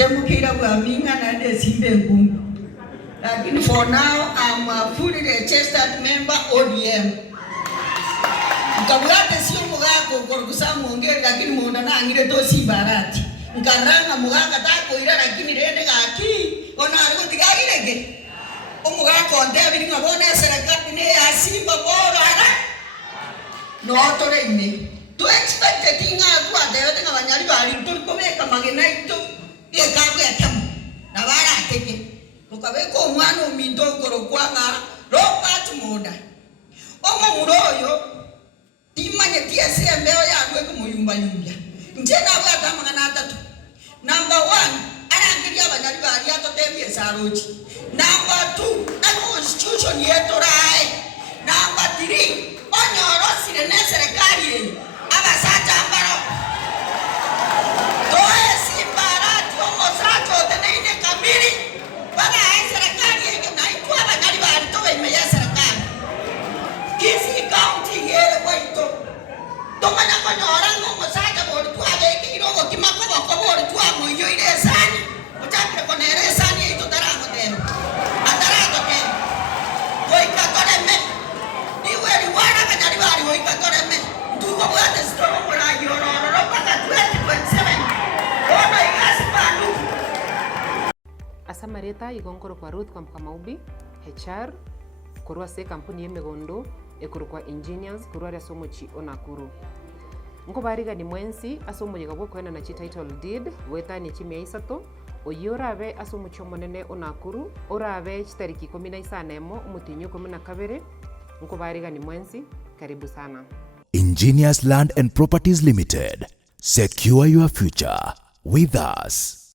Chemukira bwa minga na desimbe ngungu. Lakini for now I'm a fully registered member ODM. Nkabulate sio mugako korukusa muongere lakini muona na angire to simbarati. Nkaranga mugaka tako ira lakini rende gaki ona ariko tigagirege. Omugako ndebiri ngabone serikali ne asimba bora ara. No torene. To expect tinga kwa debe nga banyali bali turikobeka magena ito. Yekawe atamu. Na bara ateke. Ukabeko umwana umindo korokwanga ropa tumuda. Omo muroyo timanye tiese mbeo ya rweko muyumba yumbya. Njena bwa mangana atatu. Number 1, anangiria abanyali bali atotemye sarochi. Number 2, constitution yetu rai. Number 3, onyoro sire ne serikali abasacha ambaro. Toe simbarati omosacho teneine kamili. Bana ai serikali yake na iko abanyali bali towe meya serikali. Kisi county yere waito. Tomanya konyora ngomosacha bodi twabeke irogo kimakobo ko bodi twamo yo ile sani. Utapre konere sani ito tarago tero. Atarago tero. Boika toreme. Iwe riwara abanyali bali boika toreme. Ndugo bwate strobo mura yororo paka 2027. Ono igasi panu. Asamareta igongoro kwa Ruth kwa Mkamaubi, HR, kurwa se kampuni yemegondo, ekurukwa engineers, kurwa ya somochi onakuru. Nko bariga ni mwensi, asomo yegabwo kwena na title deed, weta ni chimia isato, oyora abe asomochi omonene onakuru, ora abe chitariki 14 umutinyo 12, nko bariga ni mwensi, karibu sana. Engineers Land and Properties Limited. Secure your future with us.